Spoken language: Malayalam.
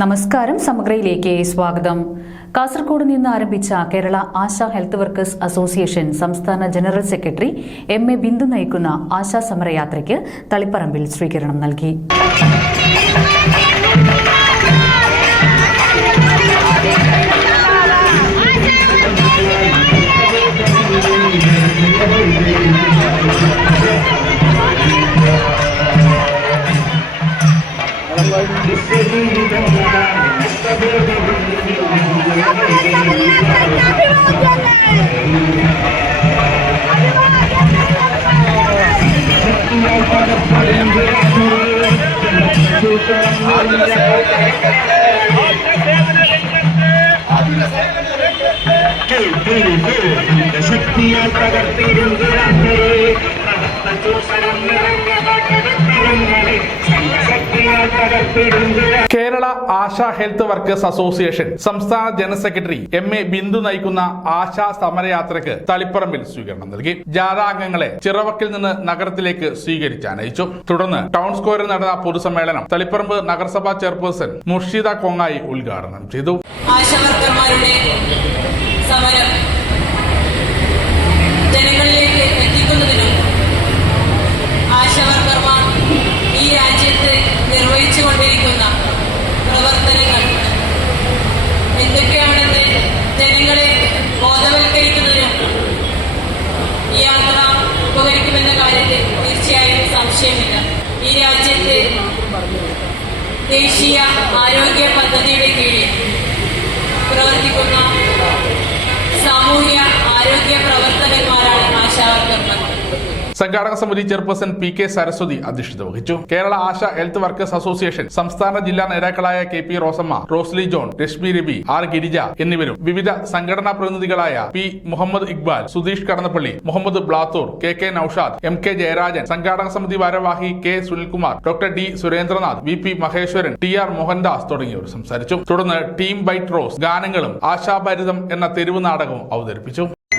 നമസ്കാരം സമഗ്രയിലേക്ക് സ്വാഗതം. കാസർഗോഡ് നിന്ന് ആരംഭിച്ച Kerala ASHA health workers association സംസ്ഥാന general secretary M A Bindu നയിക്കുന്ന ആശാ സമരയാത്രയ്ക്ക് തളിപ്പറമ്പിൽ സ്വീകരണം നൽകി. சக்தியால் தகர்த்திருந்தார்கள் Kerala ASHA health workers association സംസ്ഥാന general secretary M A Bindu നയിക്കുന്ന ആശാ സമരയാത്രക്ക് തളിപ്പറമ്പിൽ സ്വീകരണം നൽകി. ജാഥാംഗങ്ങളെ ചിറവക്കിൽ നിന്ന് നഗരത്തിലേക്ക് സ്വീകരിച്ചാനയിച്ചു തുടർന്ന് ടൗൺ സ്ക്വയറിൽ നടന്ന പൊതുസമ്മേളനം തളിപ്പറമ്പ് നഗരസഭാ ചെയർപേഴ്സൺ മുർഷിദ കൊങ്ങായി ഉദ്ഘാടനം ചെയ്തു. സമരം എത്തിക്കുന്നതിനും ആശാവർക്കർമാർ ഈ രാജ്യത്ത് നിർവഹിച്ചു കൊണ്ടിരിക്കുന്ന പ്രവർത്തനങ്ങൾ. എന്തൊക്കെയാണെന്ന് ജനങ്ങളെ ബോധവൽക്കരിക്കുന്നതിനും ഈ യാത്ര ഉപകരിക്കുമെന്ന കാര്യത്തിൽ തീർച്ചയായും സംശയമില്ല. ഈ രാജ്യത്തെ ദേശീയ ആരോഗ്യ പദ്ധതിയുടെ കീഴിൽ സംഘാടക സമിതി ചെയർപേഴ്സൺ പി കെ സരസ്വതി അധ്യക്ഷത വഹിച്ചു. Kerala ASHA health workers association സംസ്ഥാന ജില്ലാ നേതാക്കളായ K P Rosamma Rosly John Rashmi Ravi R Girija എന്നിവരും വിവിധ സംഘടനാ പ്രതിനിധികളായ P Muhammad Iqbal Sudheesh Kadannappally Muhammad Blathur K K Noushad M K Jayarajan സംഘാടക സമിതി ഭാരവാഹി K Sunilkumar doctor D Surendranath V P Maheshwaran T R Mohandas തുടങ്ങിയവർ സംസാരിച്ചു. തുടർന്ന് ടീം ബൈറ്റ് റോസ് ഗാനങ്ങളും ആശാഭരിതം എന്ന തെരുവ് നാടകവും അവതരിപ്പിച്ചു.